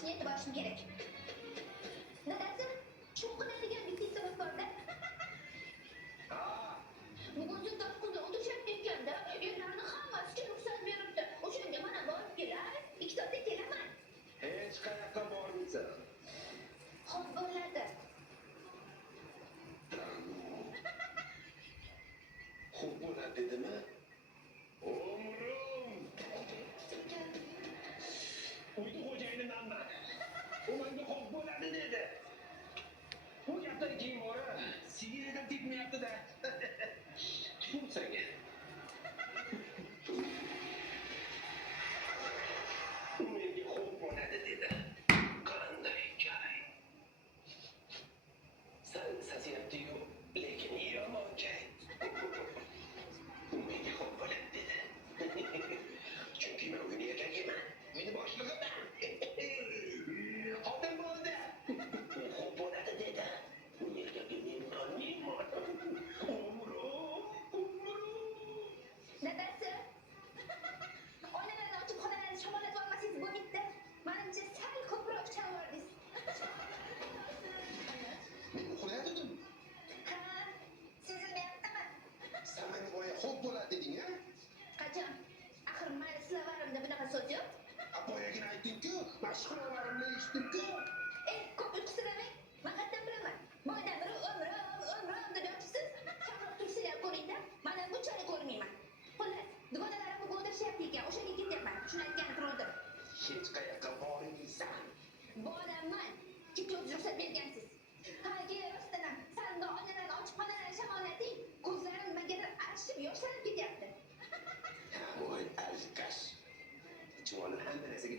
mashina yetib borishim kerak. Dadasi, cho'qinadigan bittasi borda. Ha, Bugun zindon kunda o'tirishib ketganda, yerlarni hammasiga ruxsat beribdi. O'shanga mana borib kelay, 2 soatda kelaman. hech qayoqqa bormaysan. Xo'p bo'ladi. Xo'p bo'ladi dedimi? Umrim! Uyni xo'jayinimanman. U menga xo'p bo'ladi dedi. Bu gapdan keyin bora sigiridan tepmayapti-da. Tufum senga. U menga xo'p bo'ladi dedi. Qanday joy? Sasiyapti-yu, lekin yomon joy. U menga xo'p bo'ladi dedi. Chunki men uyni erkagiyman. Uyni boshlig'iman. Xotin bo'ldi. U xo'p bo'ladi dedi. Uyni erkagi menman. Dadasi, oynalarni ochib xonalarni shamollatib olmasangiz bo'lmaydi. Menimcha sal ko'proq chavordingiz. Men uxlayotgandim. Ha, sezilmayaptimi? Sen menga boya xo'p bo'ladi deding-a? Qachon? Axir mayli sizlarvarimda bunaqa so'z yo'q. Boyagina aytding-ku, mashhuralarimni eshitdim-ku. Ko'p uyqusiramang. Men qayerdan bilaman? Boydan biri umrim deb yotibsiz. Kamroq tursanglar ko'ring-da. Mana bunchalik ko'rmayman. Xullas, dugonalarimni bo'g'dirishyapti ekan. O'shanga ketyapman. Shuni aytgani turdim. Hech qayoqqa bormaysan. Boraman. Kimga o'zingiz ruxsat bergansiz? Ha, keyin rostdan ham salonda oynalarni ochib xonalarni shamollating. Ko'zlarim nimagadir achishib yoshlanib ketyapti. Voy alkash. Juvonlar hamma narsaga